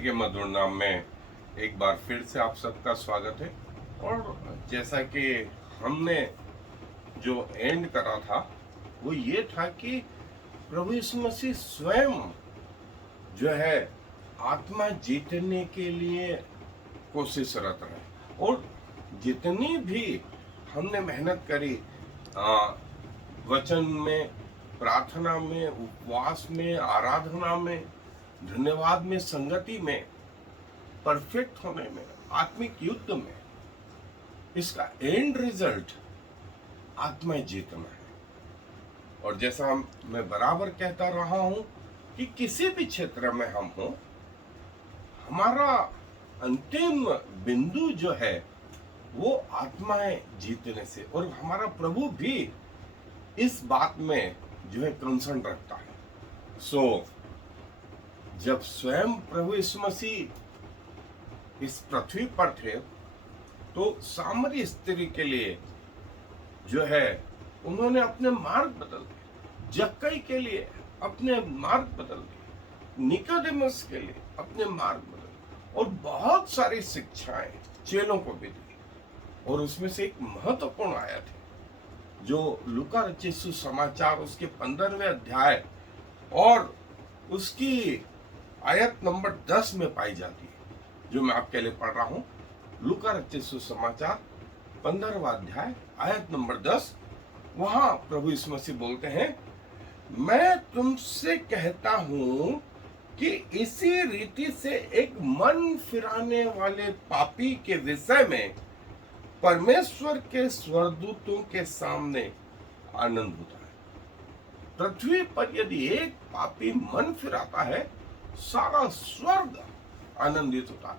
मसीह के मधुर नाम में एक बार फिर से आप सबका स्वागत है। और जैसा कि हमने जो एंड करा था वो ये था कि प्रभु यीशु मसीह स्वयं जो है आत्मा जीतने के लिए कोशिशरत रहे, और जितनी भी हमने मेहनत करी वचन में, प्रार्थना में, उपवास में, आराधना में, धन्यवाद में, संगति में, परफेक्ट होने में, आत्मिक युद्ध में, इसका एंड रिजल्ट आत्मा जीतना है। और जैसा मैं बराबर कहता रहा हूं कि किसी भी क्षेत्र में हम हो, हमारा अंतिम बिंदु जो है वो आत्माएं जीतने से, और हमारा प्रभु भी इस बात में जो है कंसर्न रखता है। जब स्वयं प्रभु यीशु मसीह इस पृथ्वी पर थे तो सामरी स्त्री के लिए जो है उन्होंने अपने मार्ग बदल दिए, जक्कई के लिए अपने मार्ग बदल दिए, निकोदेमुस के लिए अपने मार्ग बदल दिए, और बहुत सारी शिक्षाएं चेलों को भी दी। और उसमें से एक महत्वपूर्ण आयत है जो लूका रचित सुसमाचार उसके 15वें अध्याय और उसकी आयत नंबर 10 में पाई जाती है, जो मैं आपके लिए पढ़ रहा हूं। लूका रचित सुसमाचार 15वां अध्याय आयत नंबर 10। वहां प्रभु यीशु मसीह बोलते हैं, मैं तुमसे कहता हूं कि इसी रीति से एक मन फिराने वाले पापी के विषय में परमेश्वर के स्वर्गदूतों के सामने आनंद होता है। पृथ्वी पर यदि एक पापी मन फिराता है, सारा स्वर्ग आनंदित होता है।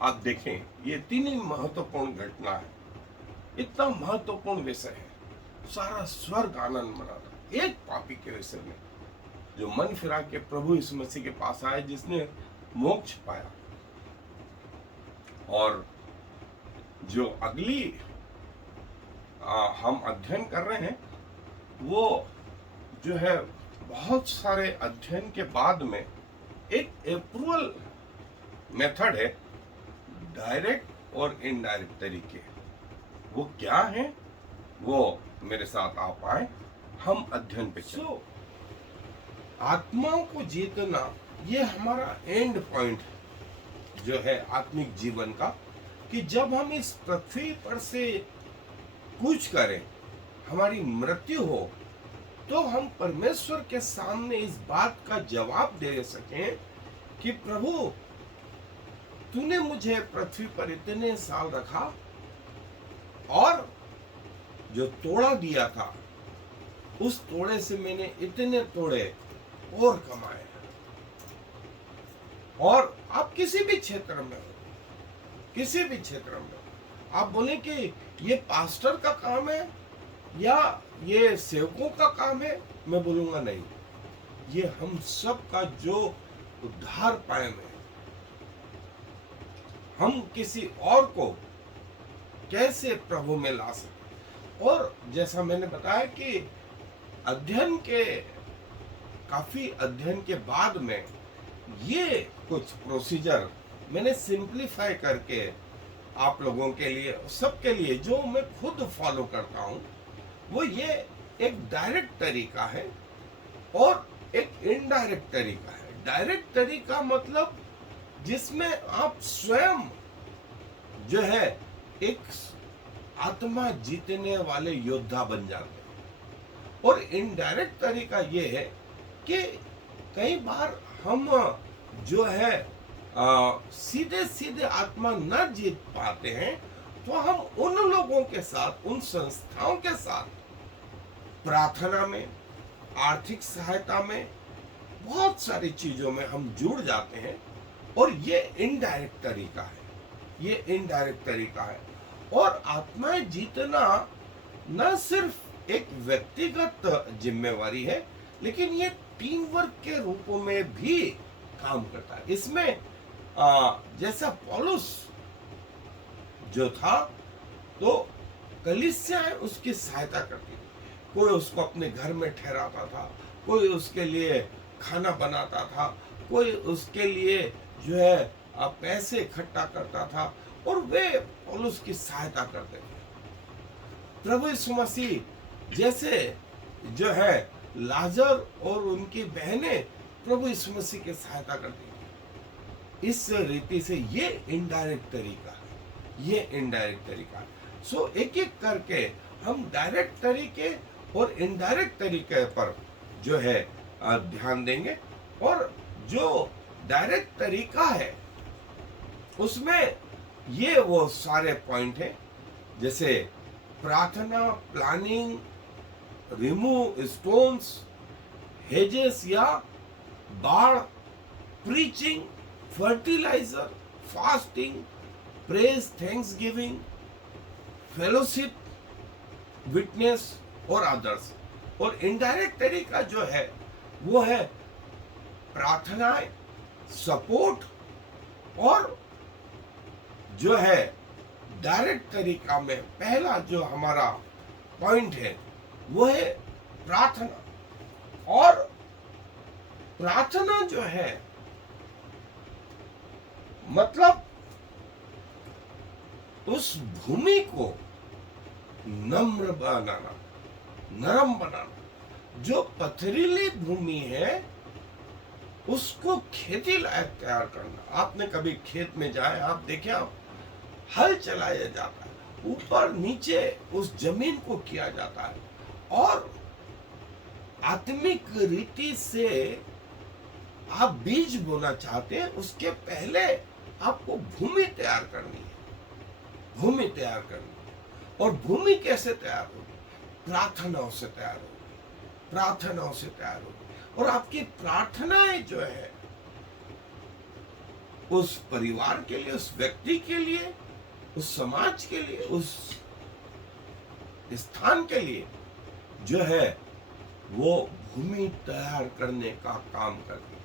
आप देखें, ये तीन ही महत्वपूर्ण घटना है, इतना महत्वपूर्ण विषय है, सारा स्वर्ग आनंद मनाता है एक पापी के विषय में जो मन फिरा के प्रभु यीशु मसीह के पास आए, जिसने मोक्ष पाया। और जो अगली हम अध्ययन कर रहे हैं वो जो है बहुत सारे अध्ययन के बाद में एक अप्रूवल मेथड है, डायरेक्ट और इनडायरेक्ट तरीके। वो क्या है, वो मेरे साथ आप आए, हम अध्ययन पे चलो। आत्माओं को जीतना ये हमारा एंड पॉइंट जो है आत्मिक जीवन का, कि जब हम इस पृथ्वी पर से कूच करें, हमारी मृत्यु हो, तो हम परमेश्वर के सामने इस बात का जवाब दे सकें कि प्रभु, तूने मुझे पृथ्वी पर इतने साल रखा और जो तोड़ा दिया था उस तोड़े से मैंने इतने तोड़े और कमाए। और आप किसी भी क्षेत्र में हो, किसी भी क्षेत्र में आप बोले कि ये पास्टर का काम है या ये सेवकों का काम है, मैं बोलूंगा नहीं, ये हम सब का जो उद्धार पाए में हम किसी और को कैसे प्रभु में ला सकते। और जैसा मैंने बताया कि अध्ययन के काफी अध्ययन के बाद में ये कुछ प्रोसीजर मैंने सिंप्लीफाई करके आप लोगों के लिए, सबके लिए, जो मैं खुद फॉलो करता हूं, वो ये एक डायरेक्ट तरीका है और एक इनडायरेक्ट तरीका है। डायरेक्ट तरीका मतलब जिसमें आप स्वयं जो है एक आत्मा जीतने वाले योद्धा बन जाते हैं। और इनडायरेक्ट तरीका ये है कि कई बार हम जो है सीधे सीधे आत्मा न जीत पाते हैं, तो हम उन लोगों के साथ, उन संस्थाओं के साथ प्रार्थना में, आर्थिक सहायता में, बहुत सारी चीजों में हम जुड़ जाते हैं। और ये इनडायरेक्ट तरीका है, ये इनडायरेक्ट तरीका है। और आत्माएं जीतना न सिर्फ एक व्यक्तिगत जिम्मेवारी है, लेकिन ये टीम वर्क के रूपों में भी काम करता है। इसमें जैसा पौलुस जो था, तो कलीसियाएं उसकी सहायता करती थी। कोई उसको अपने घर में ठहराता था, कोई उसके लिए खाना बनाता था, कोई उसके लिए जो है पैसे इकट्ठा करता था और वे पौलुस की सहायता करते थे। प्रभु यीशु मसीह जैसे जो है लाजर और उनकी बहनें प्रभु यीशु मसीह की सहायता करती थी। इस रीति से ये इनडायरेक्ट तरीका है, ये इनडायरेक्ट तरीका है। सो एक एक करके हम डायरेक्ट तरीके और इनडायरेक्ट तरीके पर जो है ध्यान देंगे। और जो डायरेक्ट तरीका है उसमें ये वो सारे पॉइंट हैं, जैसे प्रार्थना, प्लानिंग, रिमूव स्टोन्स, हेजेस या बाढ़, preaching, fertilizer, fasting, praise, thanksgiving, fellowship, witness और अदर्स। और इनडायरेक्ट तरीका जो है वो है प्रार्थनाएं, सपोर्ट, और जो है डायरेक्ट तरीका में पहला जो हमारा पॉइंट है वो है प्रार्थना। और प्रार्थना जो है मतलब उस भूमि को नम्र बनाना, नरम बनाना। जो पथरीली भूमि है उसको खेती लायक तैयार करना। आपने कभी खेत में जाए, आप देखें, आप हल चलाया जाता है, ऊपर नीचे उस जमीन को किया जाता है। और आत्मिक रीति से आप बीज बोना चाहते हैं, उसके पहले आपको भूमि तैयार करनी है, भूमि तैयार करनी है। और भूमि कैसे तैयार होगी? प्रार्थनाओं से तैयार होगी, प्रार्थनाओं से तैयार होगी। और आपकी प्रार्थनाएं जो है उस परिवार के लिए, उस व्यक्ति के लिए, उस समाज के लिए, उस स्थान के लिए जो है वो भूमि तैयार करने का काम करती है।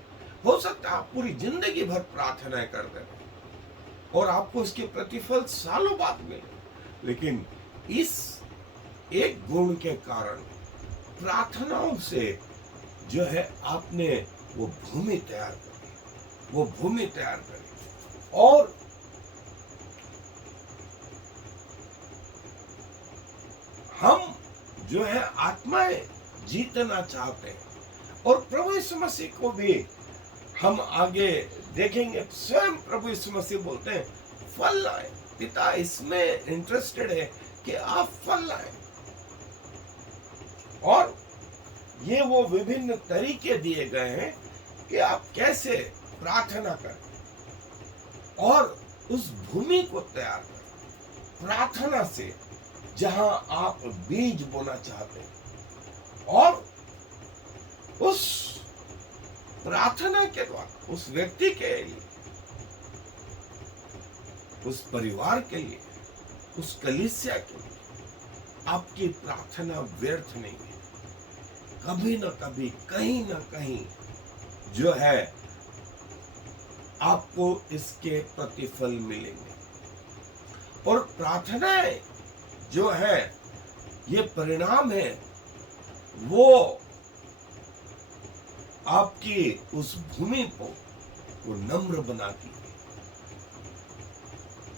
हो सकता है आप पूरी जिंदगी भर प्रार्थनाएं करते रहे और आपको इसके प्रतिफल सालों बाद मिले, लेकिन इस एक गुण के कारण प्रार्थनाओं से जो है आपने वो भूमि तैयार करी, वो भूमि तैयार करी। और हम जो है आत्माएं जीतना चाहते हैं। और प्रभु यीशु मसीह को भी हम आगे देखेंगे, स्वयं प्रभु यीशु मसीह बोलते हैं फल लाएं। पिता इसमें इंटरेस्टेड है कि आप फल लाएं। और ये वो विभिन्न तरीके दिए गए हैं कि आप कैसे प्रार्थना करें और उस भूमि को तैयार करें प्रार्थना से, जहां आप बीज बोना चाहते हैं। और उस प्रार्थना के द्वारा उस व्यक्ति के लिए, उस परिवार के लिए, उस कलीसिया के लिए आपकी प्रार्थना व्यर्थ नहीं है। कभी न कभी, कहीं न कहीं जो है आपको इसके प्रतिफल मिलेंगे। और प्रार्थनाएं जो है, ये परिणाम है, वो आपकी उस भूमि को वो नम्र बनाती है,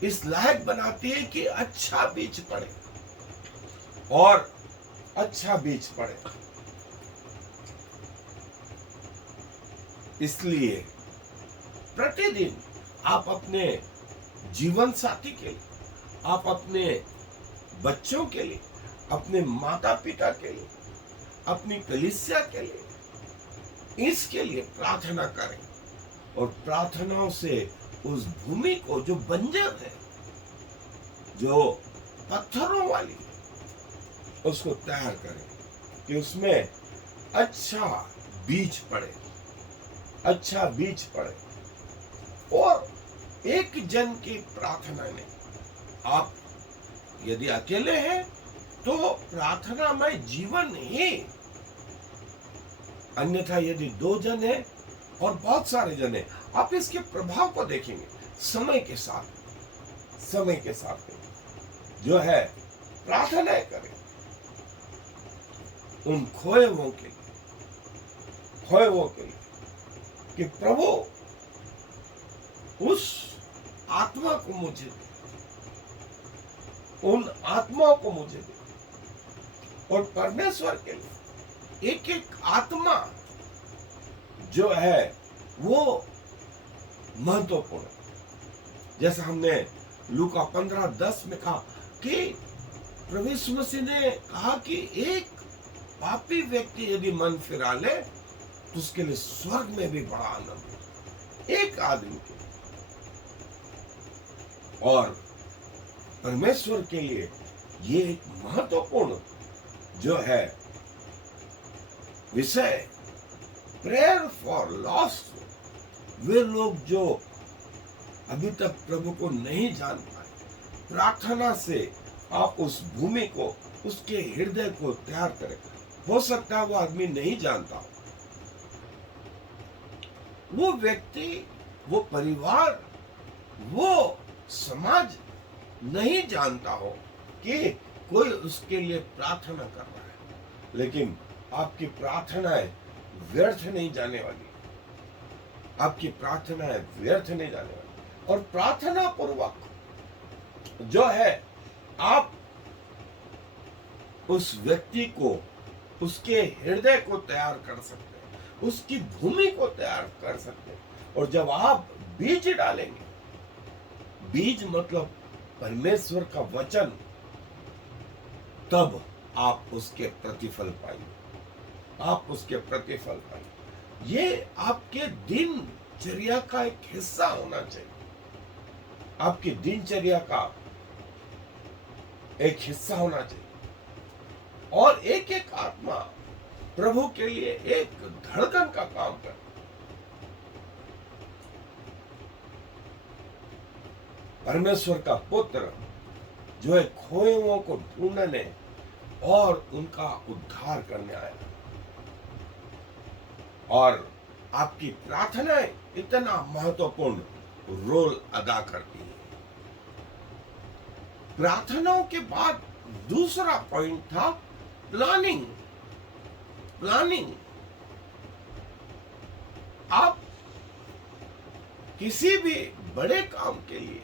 इस लायक बनाती है कि अच्छा बीज पड़े और अच्छा बीज पड़े। इसलिए प्रतिदिन आप अपने जीवन साथी के लिए, आप अपने बच्चों के लिए, अपने माता पिता के लिए, अपनी कलीसिया के लिए, इसके लिए प्रार्थना करें। और प्रार्थनाओं से उस भूमि को जो बंजर है, जो पत्थरों वाली, उसको तैयार करें कि उसमें अच्छा बीज पड़े, अच्छा बीज पड़े। और एक जन की प्रार्थना नहीं, आप यदि अकेले हैं तो प्रार्थना में जीवन ही, अन्यथा यदि 2 जन है और बहुत सारे जन है, आप इसके प्रभाव को देखेंगे समय के साथ। समय के साथ जो है प्रार्थनाएं करें उन खोए हुओं के लिए, खोए हुओं के लिए। कि प्रभु उस आत्मा को मुझे दे, उन आत्माओं को मुझे दे। और परमेश्वर के लिए एक एक आत्मा जो है वो महत्वपूर्ण है। जैसे हमने लूका 15:10 में कहा कि प्रभु यीशु मसीह ने कहा कि एक पापी व्यक्ति यदि मन फिरा ले तो उसके लिए स्वर्ग में भी बड़ा आनंद है, एक आदमी के। और परमेश्वर के लिए ये एक महत्वपूर्ण जो है विषय, प्रेयर फॉर लॉस्ट, वे लोग जो अभी तक प्रभु को नहीं जान पाए, प्रार्थना से आप उस भूमि को, उसके हृदय को तैयार करें। हो सकता है वो आदमी नहीं जानता हो, वो व्यक्ति, वो परिवार, वो समाज नहीं जानता हो कि कोई उसके लिए प्रार्थना कर रहा है, लेकिन आपकी प्रार्थनाएं व्यर्थ नहीं जाने वाली, आपकी प्रार्थनाएं व्यर्थ नहीं जाने वाली। और प्रार्थना पूर्वक जो है आप उस व्यक्ति को, उसके हृदय को तैयार कर सकते हैं, उसकी भूमि को तैयार कर सकते हैं। और जब आप बीज डालेंगे, बीज मतलब परमेश्वर का वचन, तब आप उसके प्रतिफल पाएंगे, आप उसके प्रतिफल पाएंगे। ये आपके दिनचर्या का एक हिस्सा होना चाहिए, आपकी दिनचर्या का एक हिस्सा होना चाहिए। और एक एक आत्मा प्रभु के लिए एक धड़कन का काम करे। परमेश्वर का पुत्र जो है खोए हुओं को ढूंढने और उनका उद्धार करने आया। और आपकी प्रार्थनाएं इतना महत्वपूर्ण रोल अदा करती है। प्रार्थनाओं के बाद दूसरा पॉइंट था प्लानिंग। प्लानिंग, आप किसी भी बड़े काम के लिए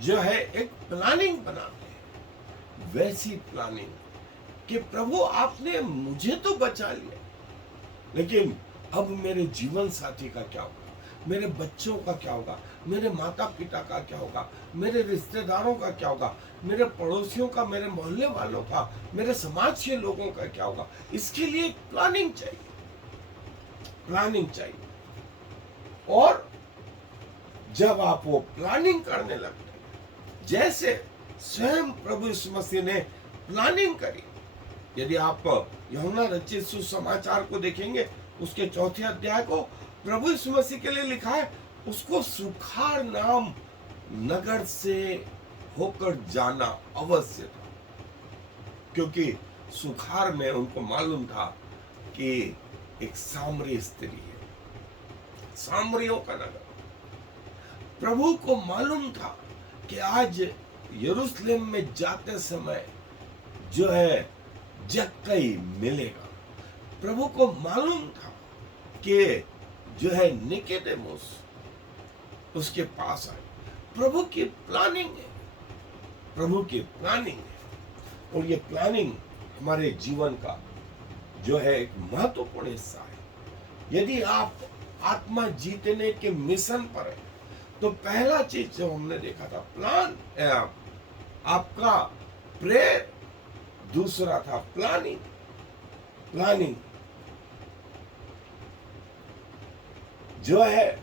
जो है एक प्लानिंग बनाते हैं, वैसी प्लानिंग कि प्रभु आपने मुझे तो बचा लिया, लेकिन अब मेरे जीवन साथी का क्या होगा, मेरे बच्चों का क्या होगा, मेरे माता पिता का क्या होगा, मेरे रिश्तेदारों का क्या होगा, मेरे पड़ोसियों का, मेरे मोहल्ले वालों का, मेरे समाज के लोगों का क्या होगा। इसके लिए प्लानिंग चाहिए, प्लानिंग चाहिए। और जब आप वो प्लानिंग करने लगते हैं, जैसे स्वयं प्रभु यीशु मसीह ने प्लानिंग करी। यदि आप यूहन्ना रचित सुसमाचार को देखेंगे, उसके 4 अध्याय को, प्रभु यीशु मसीह के लिए लिखा है, उसको सुखार नाम नगर से होकर जाना अवश्य था, क्योंकि सुखार में उनको मालूम था कि एक सामरी स्त्री है, सामरियों का नगर। प्रभु को मालूम था कि आज यरूशलेम में जाते समय जो है जक्कई मिलेगा। प्रभु को मालूम था कि जो है निकोदेमुस उसके पास आए। प्रभु की प्लानिंग है, प्रभु की प्लानिंग है। और ये प्लानिंग हमारे जीवन का जो है एक महत्वपूर्ण हिस्सा है। यदि आप आत्मा जीतने के मिशन पर है, तो पहला चीज जो हमने देखा था प्लान, आपका प्रेयर, दूसरा था प्लानिंग। प्लानिंग जो है,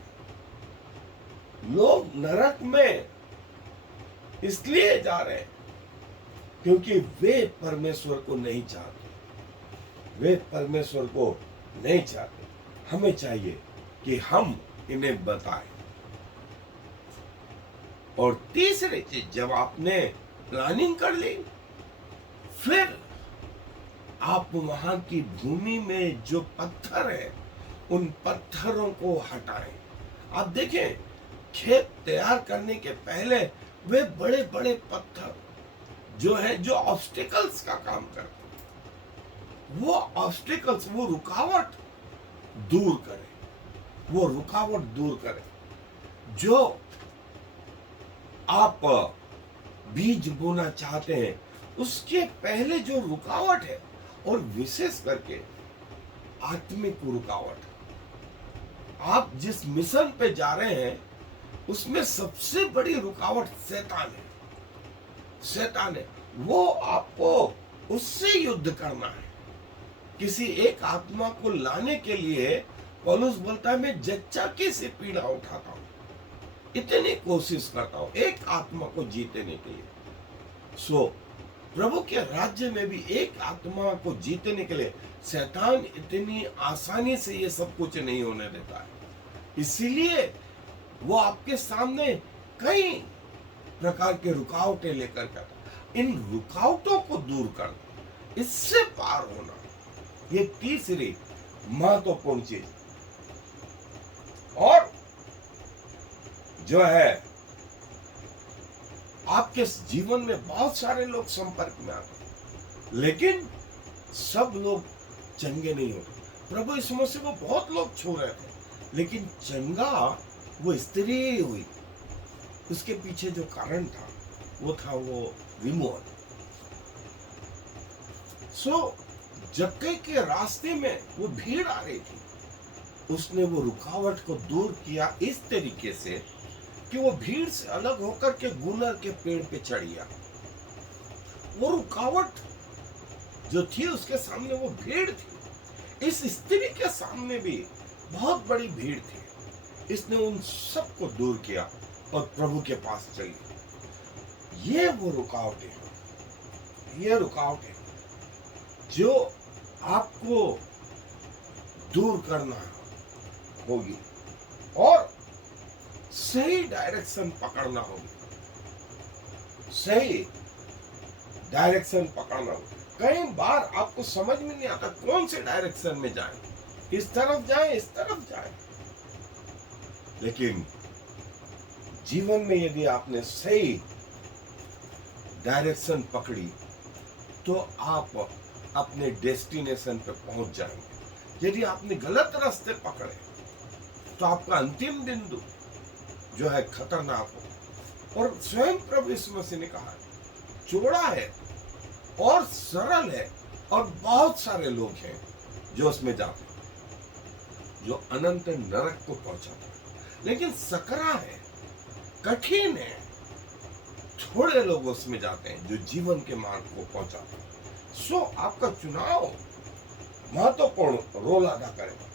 लोग नरक में इसलिए जा रहे हैं क्योंकि वे परमेश्वर को नहीं चाहते, वे परमेश्वर को नहीं चाहते। हमें चाहिए कि हम इन्हें बताएं। और तीसरी चीज, जब आपने प्लानिंग कर ली, फिर आप वहां की भूमि में जो पत्थर है, उन पत्थरों को हटाएं। आप देखें, खेत तैयार करने के पहले वे बड़े बड़े पत्थर जो है, जो ऑब्स्टिकल्स का काम करते हैं, वो ऑब्स्टिकल्स, वो रुकावट दूर करें, वो रुकावट दूर करे। जो आप बीज बोना चाहते हैं उसके पहले जो रुकावट है, और विशेष करके आत्मिक रुकावट, आप जिस मिशन पे जा रहे हैं उसमें सबसे बड़ी रुकावट शैतान है। शैतान है, वो आपको उससे युद्ध करना है। किसी एक आत्मा को लाने के लिए पौलुस बोलता है, मैं जच्चाकी से पीड़ा उठाता हूं, इतनी कोशिश करता हूं एक आत्मा को जीतने के लिए। सो प्रभु के राज्य में भी एक आत्मा को जीतने के लिए शैतान इतनी आसानी से ये सब कुछ नहीं होने देता है। इसीलिए वो आपके सामने कई प्रकार के रुकावटें लेकर के आता। इन रुकावटों को दूर करना, इससे पार होना, ये तीसरी महत्वपूर्ण चीज। और जो है आपके जीवन में बहुत सारे लोग संपर्क में आते हैं, लेकिन सब लोग चंगे नहीं होते। प्रभु यीशु मसीह को बहुत लोग छू रहे थे, लेकिन चंगा वो स्त्री हुई। उसके पीछे जो कारण था वो था वो विमोहन। सो जक्कई के रास्ते में वो भीड़ आ रही थी, उसने वो रुकावट को दूर किया इस तरीके से कि वो भीड़ से अलग होकर के गुलर के पेड़ पे चढ़ गया। वो रुकावट जो थी उसके सामने वो भीड़ थी, इस स्त्री के सामने भी बहुत बड़ी भीड़ थी। इसने उन सबको दूर किया और प्रभु के पास चली। ये वो रुकावटें हैं, ये रुकावटें जो आपको दूर करना होगी और सही डायरेक्शन पकड़ना होगी। सही डायरेक्शन पकड़ना होगी। कई बार आपको समझ में नहीं आता कौन से डायरेक्शन में जाएं, इस तरफ जाएं, इस तरफ जाएं। लेकिन जीवन में यदि आपने सही डायरेक्शन पकड़ी तो आप अपने डेस्टिनेशन पे पहुंच जाएंगे। यदि आपने गलत रास्ते पकड़े तो आपका अंतिम बिंदु जो है खतरनाक हो। और स्वयं प्रभु यीशु मसीह ने कहा चौड़ा है और सरल है और बहुत सारे लोग हैं जो उसमें जाते हैं, जो अनंत नरक को पहुंचाते हैं। लेकिन सकरा है, कठिन है, थोड़े लोग उसमें जाते हैं जो जीवन के मार्ग को पहुंचाते हैं। सो आपका चुनाव महत्वपूर्ण रोल अदा करेगा।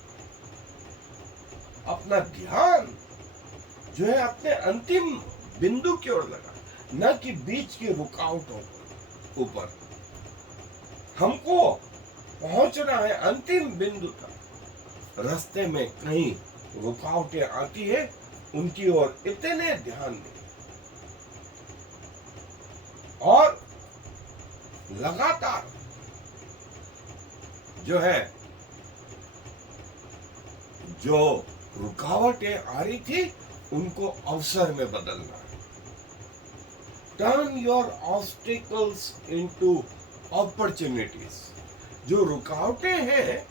अपना ध्यान जो है अपने अंतिम बिंदु की ओर लगा, न कि बीच की रुकावटों के ऊपर। हमको पहुंचना है अंतिम बिंदु तक। रास्ते में कहीं रुकावटें आती है, उनकी ओर इतने ध्यान दें और लगातार जो है जो रुकावटें आ रही थी उनको अवसर में बदलना है। Turn your obstacles into opportunities. जो रुकावटें हैं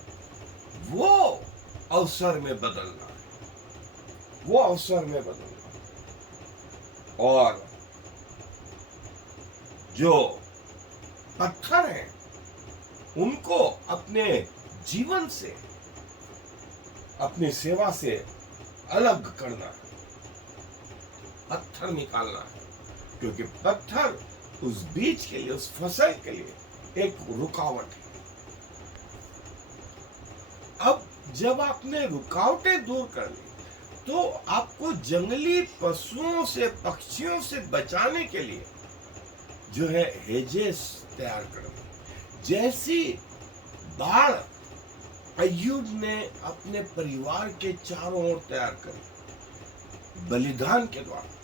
वो अवसर में बदलना है, वो अवसर में बदलना है। और जो पत्थर हैं उनको अपने जीवन से, अपनी सेवा से अलग करना है, पत्थर निकालना है। क्योंकि पत्थर उस बीज के लिए, उस फसल के लिए एक रुकावट है। अब जब आपने रुकावटें दूर कर ली तो आपको जंगली पशुओं से, पक्षियों से बचाने के लिए जो है हेजेस तैयार करना। जैसी बाढ़ अय्यूब ने अपने परिवार के चारों ओर तैयार करी बलिदान के द्वारा।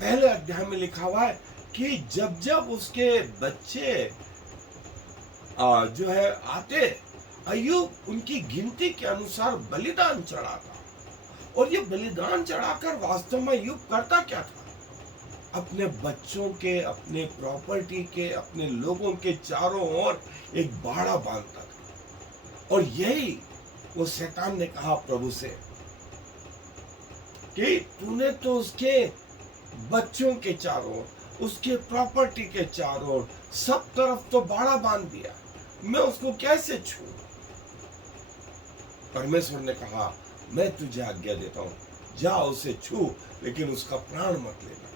पहले अध्याय में लिखा हुआ है कि जब जब उसके बच्चे जो है आते, अय्यूब उनकी गिनती के अनुसार बलिदान चढ़ाता। और ये बलिदान चढ़ाकर वास्तव में अय्यूब करता क्या था? अपने बच्चों के, अपने प्रॉपर्टी के, अपने लोगों के चारों ओर एक बाड़ा बांधता था। और यही वो शैतान ने कहा प्रभु से कि तूने तो उसके बच्चों के चारों ओर, उसके प्रॉपर्टी के चारों ओर सब तरफ तो बाड़ा बांध दिया, मैं उसको कैसे छू? परमेश्वर ने कहा, मैं तुझे आज्ञा देता हूं, जा उसे छू, लेकिन उसका प्राण मत लेना।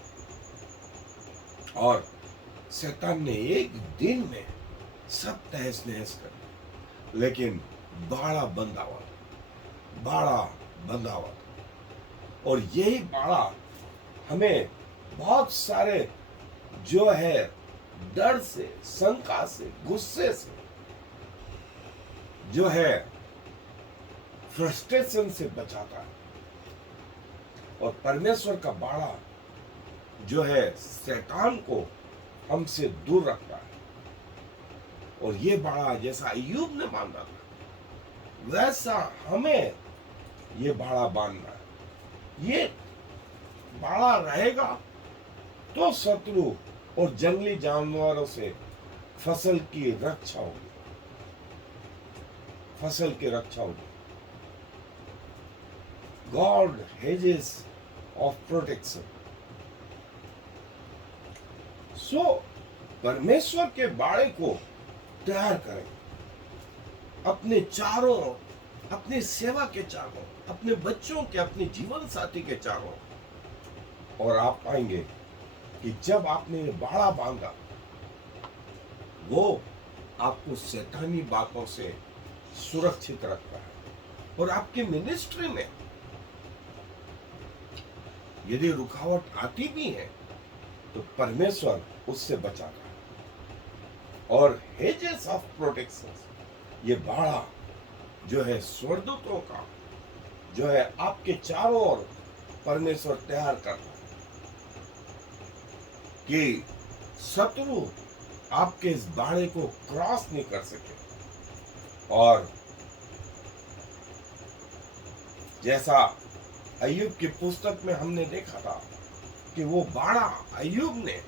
और शैतान ने एक दिन में सब तहस नहस कर दिया, लेकिन बाड़ा बंधा हुआ, बाड़ा बंधा हुआ। और यही बाड़ा हमें बहुत सारे जो है डर से, शंका से, गुस्से से, जो है फ्रस्ट्रेशन से बचाता है। और परमेश्वर का बाड़ा जो है शैतान को हमसे दूर रखता है। और ये बाड़ा जैसा अय्यूब ने बांधा था, वैसा हमें ये बाड़ा बांधना है। ये बाड़ा रहेगा तो शत्रु और जंगली जानवरों से फसल की रक्षा होगी, फसल की रक्षा होगी। God hedges of protection. So परमेश्वर के बाड़े को तैयार करें अपने चारों, अपनी सेवा के चारों, अपने बच्चों के, अपने जीवन साथी के चारों। और आप पाएंगे कि जब आपने बाड़ा बांधा, वो आपको शैतानी बातों से सुरक्षित रखता है। और आपकी मिनिस्ट्री में यदि रुकावट आती भी है तो परमेश्वर उससे बचाता है। और हेजेस ऑफ प्रोटेक्शन, ये बाड़ा जो है स्वर्गदूतों का, जो है आपके चारों ओर परमेश्वर तैयार करता है कि शत्रु आपके इस बाड़े को क्रॉस नहीं कर सके। और जैसा अय्यूब की पुस्तक में हमने देखा था कि वो बाड़ा अय्यूब ने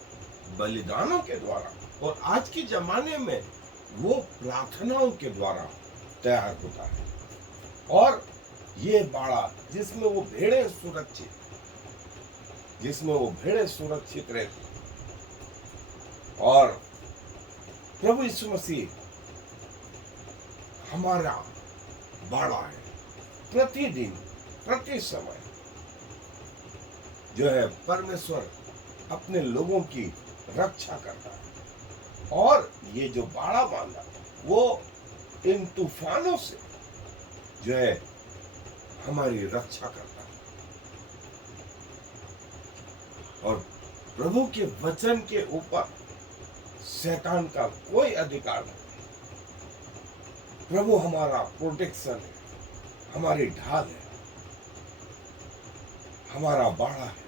बलिदानों के द्वारा, और आज के जमाने में वो प्रार्थनाओं के द्वारा तैयार होता है। और ये बाड़ा जिसमें वो भेड़ें सुरक्षित, जिसमें वो भेड़ें सुरक्षित रहती। और प्रभु यीशु मसीह हमारा बाड़ा है। प्रतिदिन, प्रति समय जो है परमेश्वर अपने लोगों की रक्षा करता है। और ये जो बाड़ा बांधा, वो इन तूफानों से जो है हमारी रक्षा करता है। और प्रभु के वचन के ऊपर शैतान का कोई अधिकार नहीं। प्रभु हमारा प्रोटेक्शन है, हमारी ढाल है, हमारा बाड़ा है।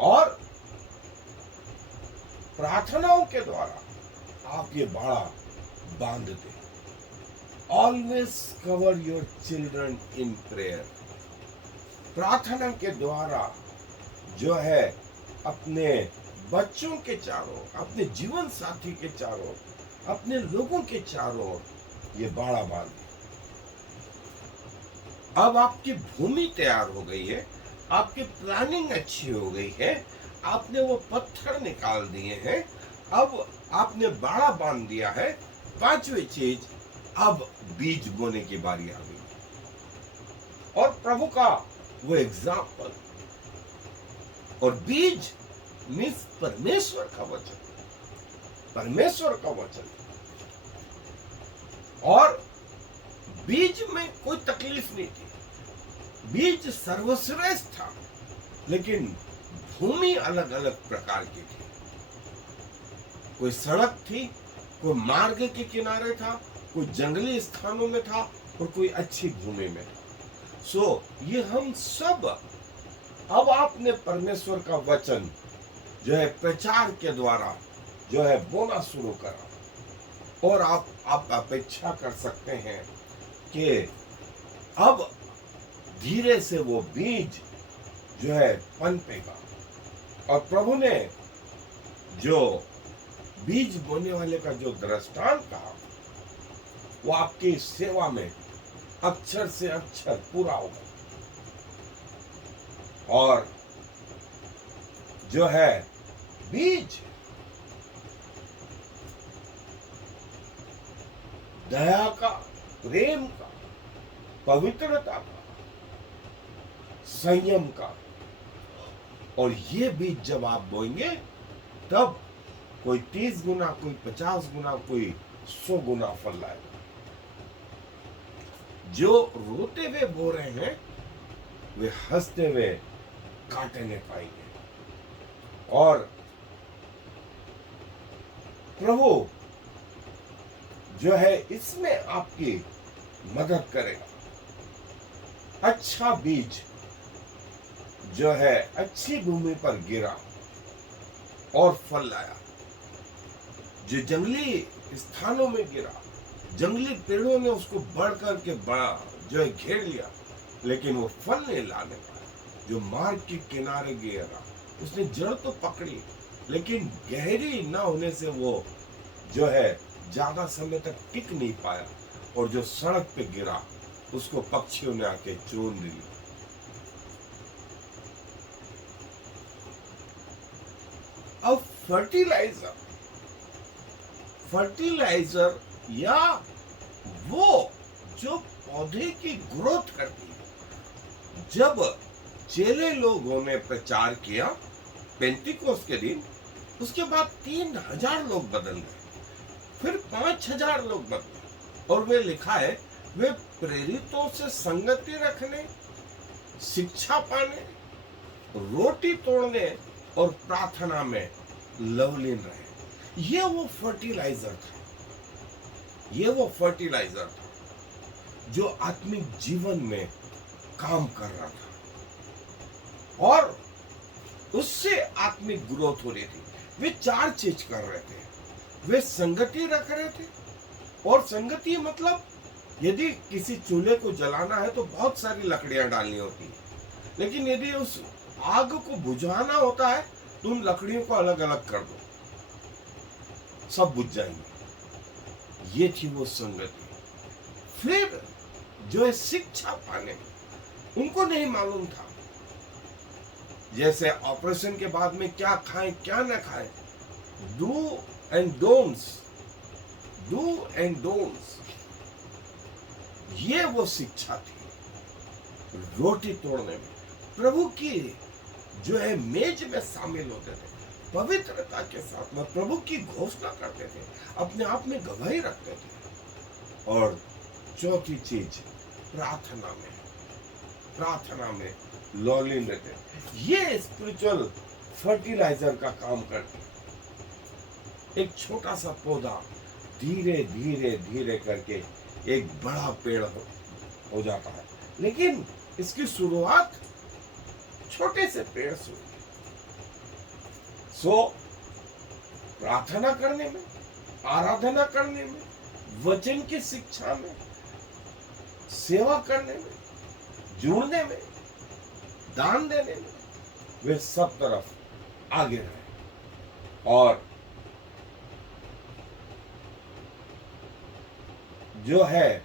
और प्रार्थनाओं के द्वारा आप ये बाड़ा बांध दे। Always cover your children in prayer. प्रार्थना के द्वारा जो है अपने बच्चों के चारों, अपने जीवन साथी के चारों, अपने लोगों के चारों ये बाड़ा बांध। अब आपकी भूमि तैयार हो गई है, आपकी प्लानिंग अच्छी हो गई है, आपने वो पत्थर निकाल दिए हैं, अब आपने बाड़ा बांध दिया है। पांचवी चीज, अब बीज बोने की बारी आ गई। और प्रभु का वो एग्जाम्पल, और बीज मीन्स परमेश्वर का वचन, परमेश्वर का वचन। और बीज में कोई तकलीफ नहीं थी, बीज सर्वश्रेष्ठ था, लेकिन भूमि अलग अलग प्रकार की थी। कोई सड़क थी, कोई मार्ग के किनारे था, कोई जंगली स्थानों में था, और कोई अच्छी भूमि में था। सो ये हम सब, अब आपने परमेश्वर का वचन जो है प्रचार के द्वारा जो है बोना शुरू करा। और आप अपेक्षा कर सकते हैं कि अब धीरे से वो बीज जो है पनपेगा। और प्रभु ने जो बीज बोने वाले का जो दृष्टांत कहा, वो आपकी सेवा में अक्षर से अक्षर पूरा होगा। और जो है बीज दया का, प्रेम का, पवित्रता का, संयम का, और ये बीज जब आप बोएंगे तब कोई 30 गुना, कोई 50 गुना, कोई 100 गुना फल लाएगा। जो रोते हुए बो रहे हैं वे हंसते हुए कांटे नहीं पाएंगे। और प्रभु जो है इसमें आपकी मदद करेगा। अच्छा बीज जो है अच्छी भूमि पर गिरा और फल लाया। जो जंगली स्थानों में गिरा, जंगली पेड़ों ने उसको बढ़ करके बड़ा जो है घेर लिया, लेकिन वो फल नहीं लाने पाया। जो मार्ग के किनारे गिरा, उसने जड़ तो पकड़ी, लेकिन गहरी न होने से वो जो है ज्यादा समय तक टिक नहीं पाया, और जो सड़क पे गिरा उसको पक्षियों ने आके चुन लिया। अब फर्टिलाइजर या वो जो पौधे की ग्रोथ करती है। जब चेले लोगों ने प्रचार किया पेंटिकोस के दिन, उसके बाद 3000 लोग बदल गए, फिर 5000 लोग बदले, और वे लिखा है वे प्रेरितों से संगति रखने, शिक्षा पाने, रोटी तोड़ने और प्रार्थना में लवलीन रहे। ये वो फर्टिलाइजर था जो आत्मिक जीवन में काम कर रहा था, और उससे आत्मिक ग्रोथ हो रही थी। वे 4 चीज कर रहे थे। वे संगति रख रहे थे, और संगति मतलब यदि किसी चूल्हे को जलाना है तो बहुत सारी लकड़ियां डालनी होती है, लेकिन यदि उस आग को बुझाना होता है तो उन लकड़ियों को अलग अलग कर दो, सब बुझ जाएंगे। ये थी वो संगति। फिर जो है शिक्षा पाने, उनको नहीं मालूम था जैसे ऑपरेशन के बाद में क्या खाएं क्या न खाएं, डू एंड डोंट्स, ये वो शिक्षा थी। रोटी तोड़ने में, प्रभु की जो है मेज में शामिल होते थे, पवित्रता के साथ में प्रभु की घोषणा करते थे, अपने आप में गवाही रखते थे। और चौथी चीज प्रार्थना में लॉलिन रहते। ये स्पिरिचुअल फर्टिलाइजर का काम करते। एक छोटा सा पौधा धीरे धीरे करके एक बड़ा पेड़ हो जाता है, लेकिन इसकी शुरुआत छोटे से पेड़ से हुई। सो प्रार्थना करने में, आराधना करने में, वचन की शिक्षा में, सेवा करने में, जुड़ने में, दान देने में, वे सब तरफ आगे रहे। और जो है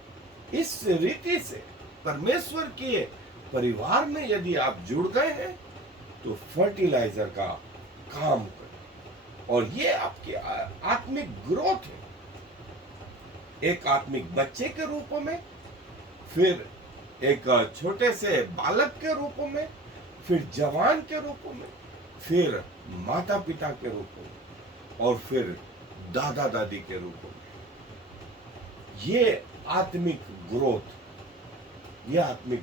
इस रीति से परमेश्वर के परिवार में यदि आप जुड़ गए हैं तो फर्टिलाइजर का काम करें, और ये आपकी आत्मिक ग्रोथ है। एक आत्मिक बच्चे के रूप में, फिर एक छोटे से बालक के रूप में, फिर जवान के रूप में, फिर माता पिता के रूप में, और फिर दादा दादी के रूप में। ये आत्मिक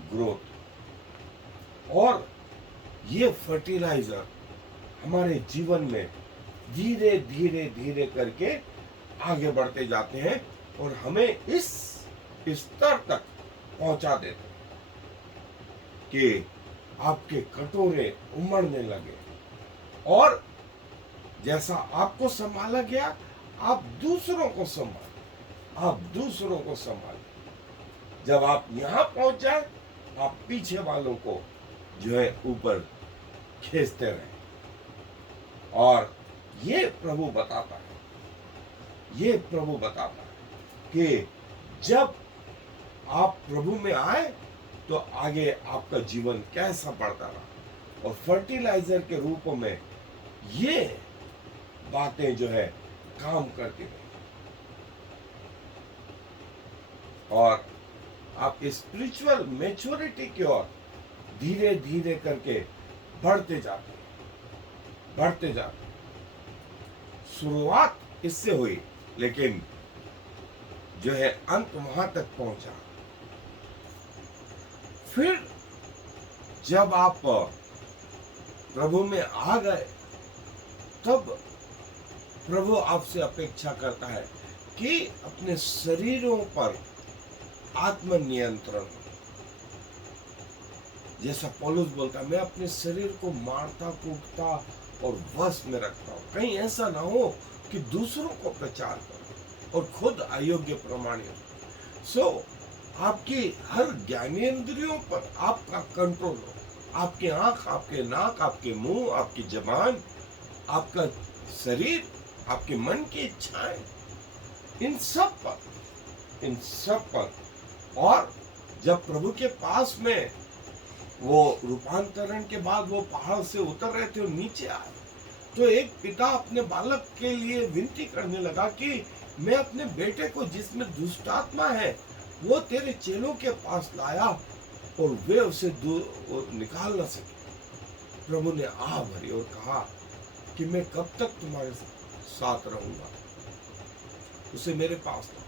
ग्रोथ और ये फर्टिलाइजर हमारे जीवन में धीरे धीरे करके आगे बढ़ते जाते हैं, और हमें इस स्तर तक पहुंचा देते हैं कि आपके कटोरे उमड़ने लगे, और जैसा आपको संभाला गया आप दूसरों को संभालें। जब आप यहां पहुंच जाए, आप पीछे वालों को जो है ऊपर खींचते रहें। और ये प्रभु बताता है कि जब आप प्रभु में आए तो आगे आपका जीवन कैसा बढ़ता रहा। और फर्टिलाइजर के रूप में ये बातें जो है काम करती रही और आप स्पिरिचुअल मैच्योरिटी की ओर धीरे धीरे करके बढ़ते जाते शुरुआत इससे हुई, लेकिन जो है अंत वहां तक पहुंचा। फिर जब आप प्रभु में आ गए, तब प्रभु आपसे अपेक्षा करता है कि अपने शरीरों पर आत्मनियंत्रण, जैसा पौलुस बोलता है, मैं अपने शरीर को मारता कूटता और वश में रखता हूं, कहीं ऐसा ना हो कि दूसरों को प्रचार करो और खुद अयोग्य प्रमाणित हो। सो आपकी हर ज्ञानेंद्रियों पर आपका कंट्रोल हो, आपकी आंख, आपके नाक, आपके मुंह, आपकी जबान, आपका शरीर, आपके मन की इच्छाएं, इन सब पर। और जब प्रभु के पास में वो रूपांतरण के बाद वो पहाड़ से उतर रहे थे और नीचे आए, तो एक पिता अपने बालक के लिए विनती करने लगा कि मैं अपने बेटे को जिसमें दुष्ट आत्मा है वो तेरे चेलों के पास लाया और वे उसे निकाल न सके। प्रभु ने आह भरी और कहा कि मैं कब तक तुम्हारे साथ रहूंगा, उसे मेरे पास लाओ।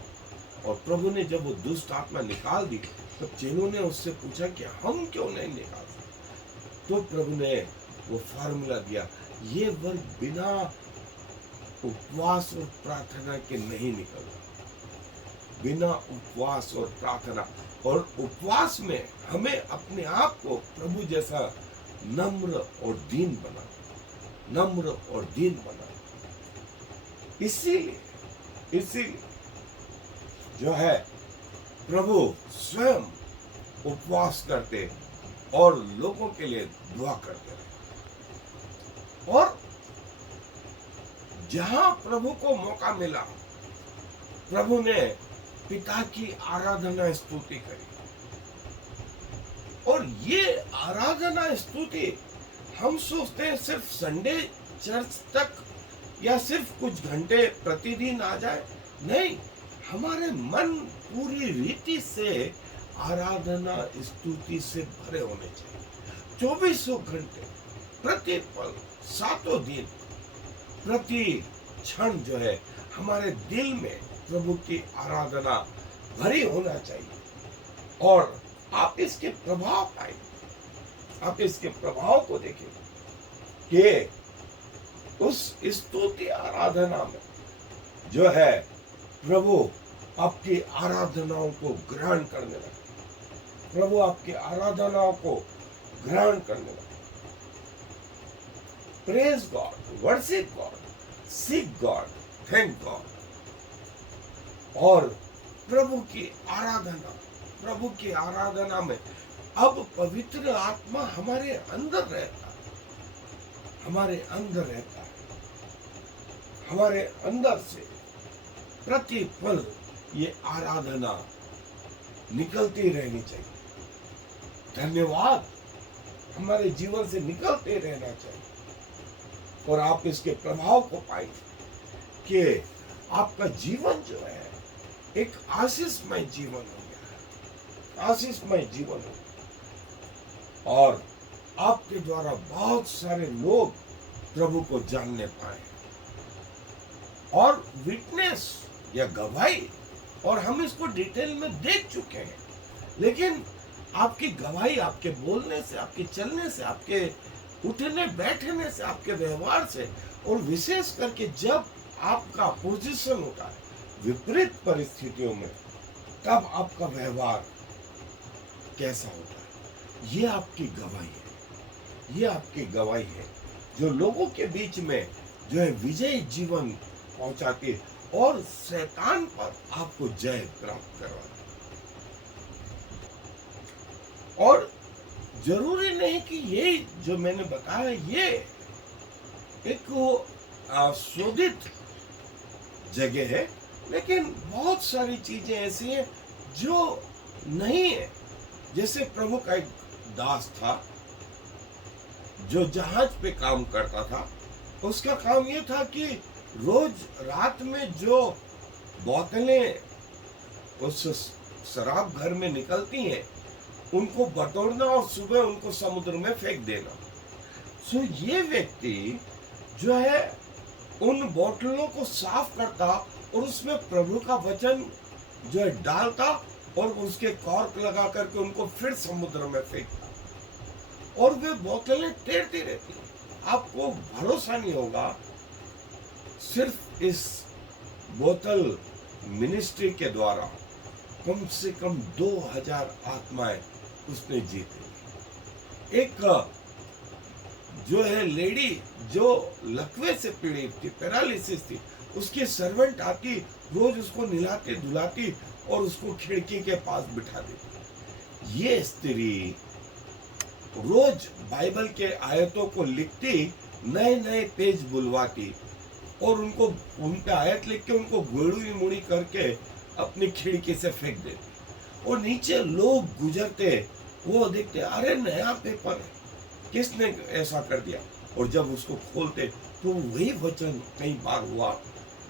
और प्रभु ने जब वो दुष्ट आत्मा निकाल दी, तो चेलों ने उससे पूछा कि हम क्यों नहीं निकाल सकते। तो प्रभु ने वो फार्मूला दिया, ये वर्ग बिना उपवास और प्रार्थना के नहीं निकलता, बिना उपवास और प्रार्थना। और उपवास में हमें अपने आप को प्रभु जैसा नम्र और दीन बना। इसीलिए जो है प्रभु स्वयं उपवास करते और लोगों के लिए दुआ करते रहे। और जहां प्रभु को मौका मिला, प्रभु ने पिता की आराधना स्तुति करी। और ये आराधना स्तुति हम सोचते हैं सिर्फ संडे चर्च तक या सिर्फ कुछ घंटे प्रतिदिन आ जाए, नहीं, हमारे मन पूरी रीति से आराधना स्तुति से भरे होने चाहिए। 24 घंटे, प्रति पल, 7 दिन, प्रति क्षण जो है हमारे दिल में प्रभु की आराधना भरी होना चाहिए। और आप इसके प्रभाव पाएंगे, आप इसके प्रभाव को देखेंगे कि उस स्तुति आराधना में जो है प्रभु आपकी आराधनाओं को ग्रहण करने लगे, प्रभु आपकी आराधनाओं को ग्रहण करने लगे। Praise God, worship God, seek God, thank God. और प्रभु की आराधना में अब पवित्र आत्मा हमारे अंदर रहता है, हमारे अंदर से प्रति पल ये आराधना निकलती रहनी चाहिए। धन्यवाद हमारे जीवन से निकलते रहना चाहिए। और आप इसके प्रभाव को पाएंगे कि आपका जीवन जो है एक आशीषमय जीवन हो गया है, आशीषमय जीवन हो गया। और आपके द्वारा बहुत सारे लोग प्रभु को जानने पाए और विटनेस या गवाही, और हम इसको डिटेल में देख चुके हैं। लेकिन आपकी गवाही आपके बोलने से, आपके चलने से, आपके उठने बैठने से, आपके व्यवहार से, और विशेष करके जब आपका पोजीशन होता है विपरीत परिस्थितियों में, तब आपका व्यवहार कैसा होता है, ये आपकी गवाही है। ये आपकी गवाही है जो लोगों के बीच में जो है विजयी जीवन पहुंचाती है और शैतान पर आपको जय प्राप्त करवाती है। और जरूरी नहीं कि ये जो मैंने बताया ये एक शोधित जगह है, लेकिन बहुत सारी चीजें ऐसी हैं जो नहीं है। जैसे प्रभु का एक दास था जो जहाज पे काम करता था, उसका काम ये था कि रोज रात में जो बोतलें उस शराब घर में निकलती हैं, उनको बटोरना और सुबह उनको समुद्र में फेंक देना। सो ये व्यक्ति जो है उन बोतलों को साफ करता और उसमें प्रभु का वचन जो है डालता और उसके कॉर्क लगा करके उनको फिर समुद्र में फेंकता और वे बोतलें तैरती रहती। आपको भरोसा नहीं होगा, सिर्फ इस बोतल मिनिस्ट्री के द्वारा कम से कम 2000 आत्माएं उसने जीती। एक जो है लेडी जो लकवे से पीड़ित थी, पैरालिसिस थी, उसकी सर्वेंट आती, रोज उसको नहलाती धुलाती और उसको खिड़की के पास बिठा देती। ये स्त्री रोज बाइबल के आयतों को लिखती, नए नए पेज बुलवाती और उनको उन पे आयत लिख के उनको गुड़ी मुड़ी करके अपनी खिड़की से फेंक देती। और नीचे लोग गुजरते, वो देखते, अरे नया पेपर है, किसने ऐसा कर दिया। और जब उसको खोलते तो वही वचन कई बार हुआ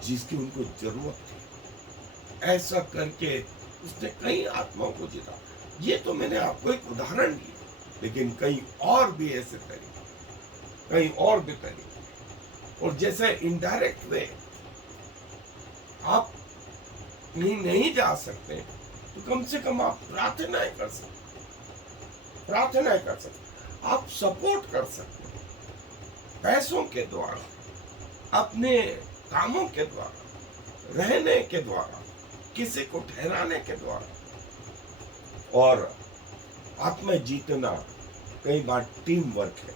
जिसकी उनको जरूरत थी। ऐसा करके उसने कई आत्माओं को जीता। ये तो मैंने आपको एक उदाहरण दिया, लेकिन कई और भी ऐसे तरीके, कई और भी तरीके। और जैसे इनडायरेक्ट वे आप नहीं जा सकते, तो कम से कम आप प्रार्थनाएं कर सकते, प्रार्थनाएं कर सकते, आप सपोर्ट कर सकते पैसों के द्वारा, अपने कामों के द्वारा, रहने के द्वारा, किसी को ठहराने के द्वारा। और आत्मा जीतना कई बार टीम वर्क है,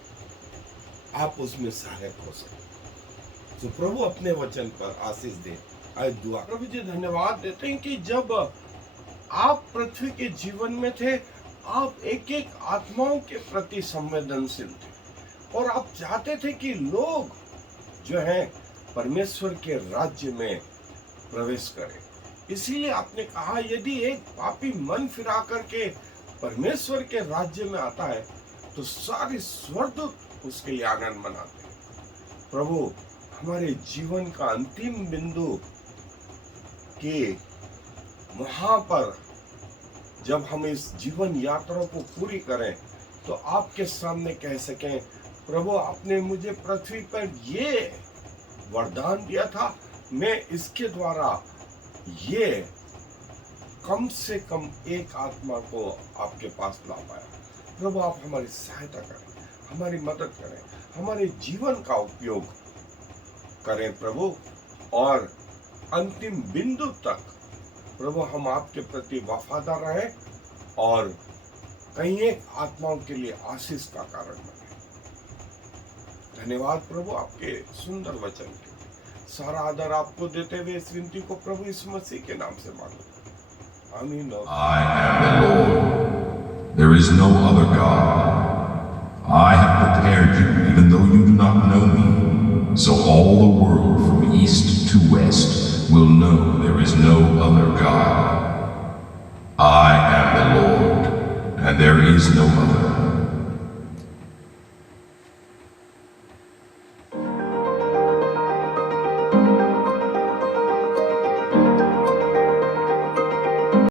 आप उसमें सहायक हो सकते। तो प्रभु अपने वचन पर आशीष दे। आज दुआ। प्रभु जी धन्यवाद देते हैं कि जब आप पृथ्वी के जीवन में थे, आप एक एक आत्माओं के प्रति संवेदनशील थे और आप चाहते थे कि लोग जो हैं परमेश्वर के राज्य में प्रवेश करें। इसीलिए आपने कहा, यदि एक पापी मन फिरा करके परमेश्वर के राज्य में आता है तो सारे स्वर्गदूत उसके लिए आनंद मनाते हैं। प्रभु, हमारे जीवन का अंतिम बिंदु कि वहां पर जब हम इस जीवन यात्रा को पूरी करें तो आपके सामने कह सकें, प्रभु आपने मुझे पृथ्वी पर ये वरदान दिया था, मैं इसके द्वारा ये कम से कम एक आत्मा को आपके पास ला पाया। प्रभु आप हमारी सहायता करें, हमारी मदद करें, हमारे जीवन का उपयोग करें प्रभु, और अंतिम बिंदु तक प्रभु हम आपके प्रति वफादार रहें और कहीं एक आत्माओं के लिए आशीष का कारण बने। धन्यवाद प्रभु आपके सुंदर वचन के। सारा आदर आपको देते हुए इस विनती को प्रभु यीशु मसीह के नाम से मांगो, आमीन। I am the Lord. There is no other God. I have prepared you even though you do not know me, so all the world from east to west will know there is no other God. I am the Lord, and there is no other.